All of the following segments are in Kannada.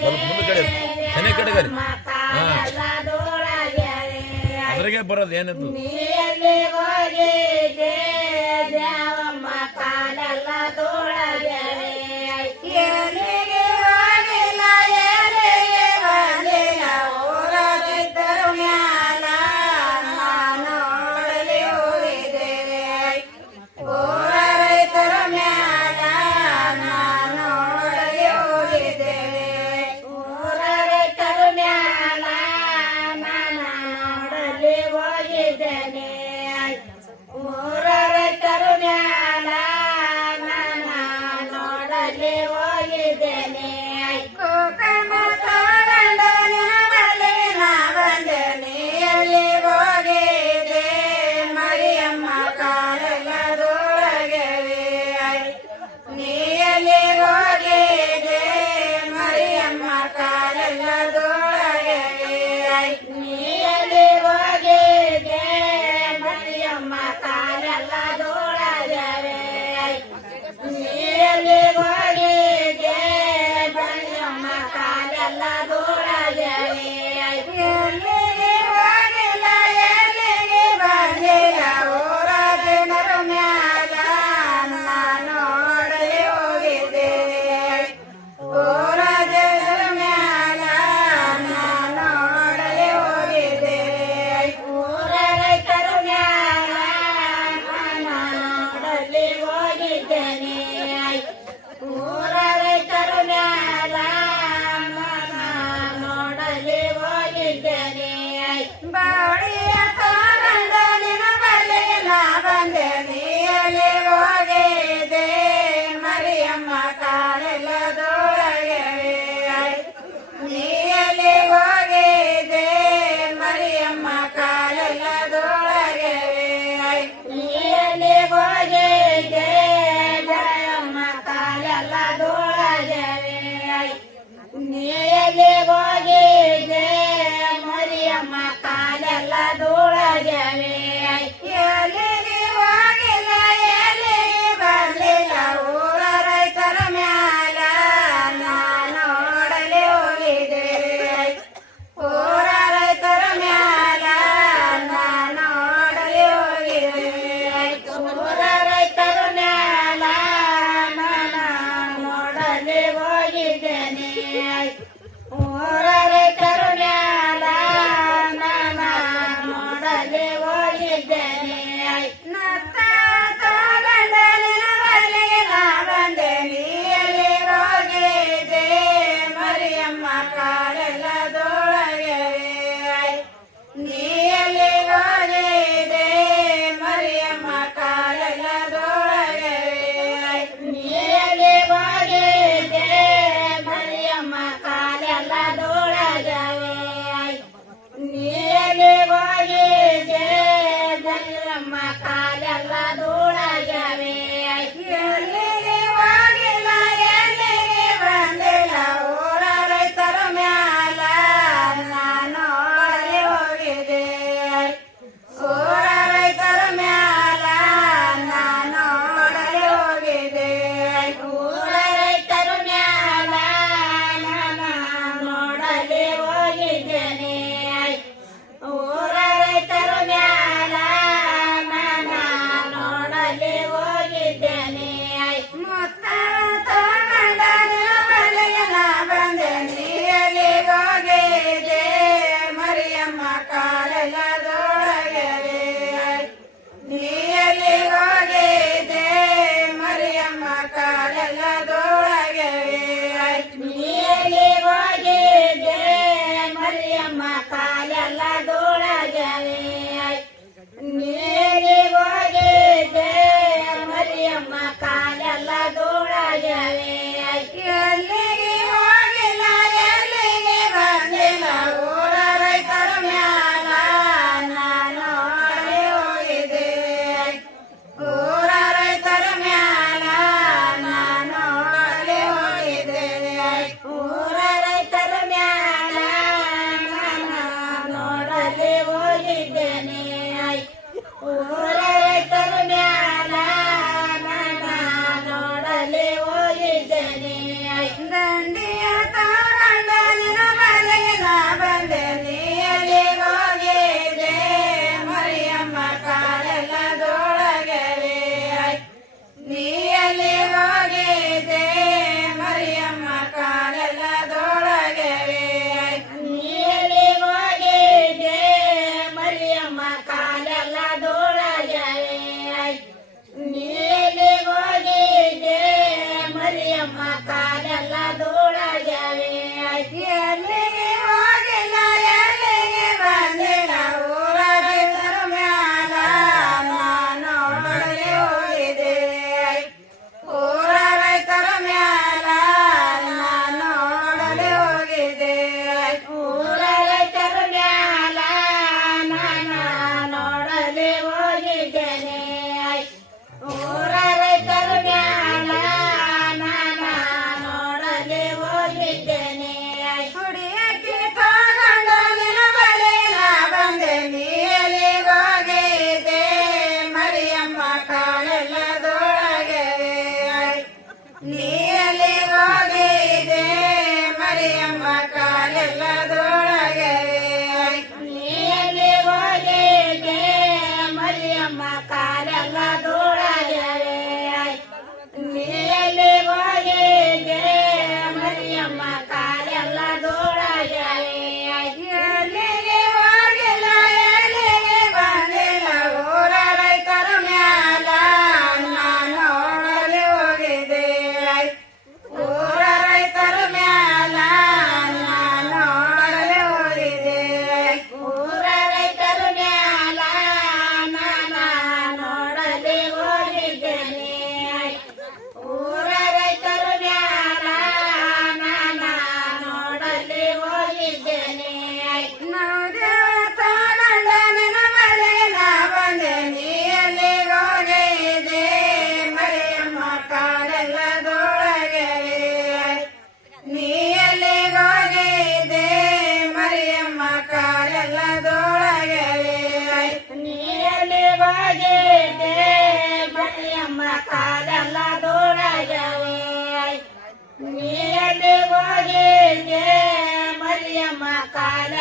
ಸ್ವಲ್ಪ ಕಡೆ ಕಡೆಗರಿ ಹಾಂ ಅದ್ರಾಗೆ ಬರೋದು ಏನಿತ್ತು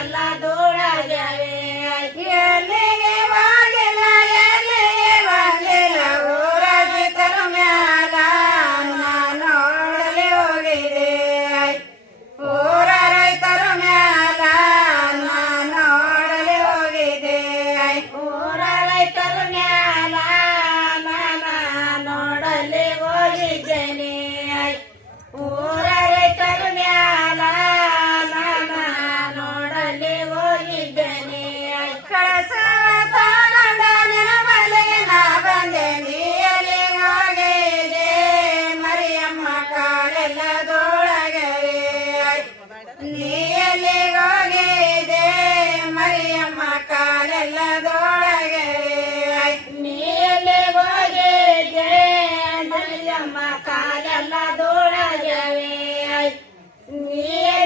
ಅಲ್ಲ Doda ಜವೇ ಅಖಿಲೇ mamá, calla la dora, ya